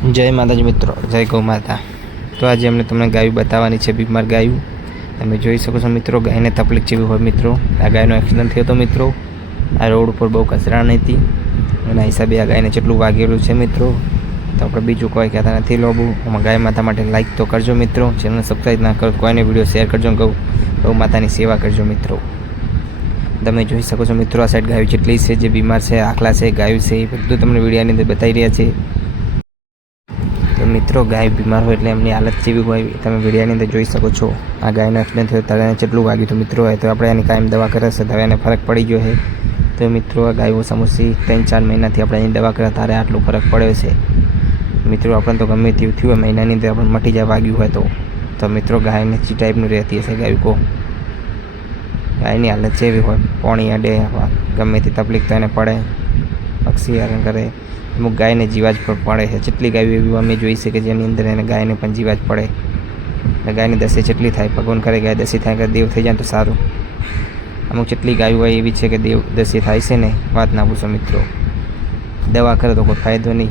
જય માતાજી મિત્રો, જય ગૌ માતા। તો આજે અમને તમને ગાયું બતાવવાની છે, બીમાર ગાયું। તમે જોઈ શકો છો મિત્રો, ગાયને તકલીફ જેવી હોય મિત્રો। આ ગાયનો એક્સિડન્ટ થયો હતો મિત્રો। આ રોડ ઉપર બહુ કચરાણ હતી, એના હિસાબે આ ગાયને જેટલું વાગેલું છે મિત્રો। તો આપણે બીજું કોઈ કહેતા નથી લોબું। આમાં ગાય માતા માટે લાઈક તો કરજો મિત્રો, ચેનલ સબસ્ક્રાઈબ ના કરો, કોઈને વિડીયો શેર કરજો। ગૌ માતાની સેવા કરજો મિત્રો। તમે જોઈ શકો છો મિત્રો, આ સાઈડ ગાયું જેટલી છે, જે બીમાર છે, આખલા છે, ગાયું છે, એ બધું તમને વિડીયોની અંદર બતાવી રહ્યા છે। તો મિત્રો, ગાય બીમાર હોય એટલે એમની હાલત જેવી હોય તમે વિડીયોની અંદર જોઈ શકો છો। આ ગાયનો એક્સિડન્ટ થયો ત્યારે જેટલું વાગ્યું તો મિત્રો હોય તો આપણે એની કાયમ દવા કરે છે, દવાને ફરક પડી ગયો છે। તો મિત્રો, આ ગાયો સમોસી 3-4 મહિનાથી આપણે એની દવા કરે ત્યારે આટલું ફરક પડ્યો છે મિત્રો। આપણને તો ગમે તેવું થયું હોય મહિનાની અંદર આપણને મટી જાય વાગ્યું હોય તો મિત્રો ગાયને ચી ટાઈપનું રહેતી હશે ગાયું કો। ગાયની હાલત જેવી હોય, પાણી અડે, ગમે તે તકલીફ તો એને પડે, પક્ષી હેરાન કરે, અમુક ગાયને જીવાજ પર પડે છે। જેટલી ગાયો એવી અમે જોઈ છે કે જેની અંદર એને ગાયને પણ જીવાજ પડે, એટલે ગાયની દસી જેટલી થાય, ભગવાન કરે ગાય દસી થાય, કે દેવ થઈ જાય તો સારું। અમુક જેટલી ગાયો હોય એવી છે કે દેવ દસી થાય છે ને વાત ના પૂછો મિત્રો। દવા કરે તો કોઈ ફાયદો નહીં,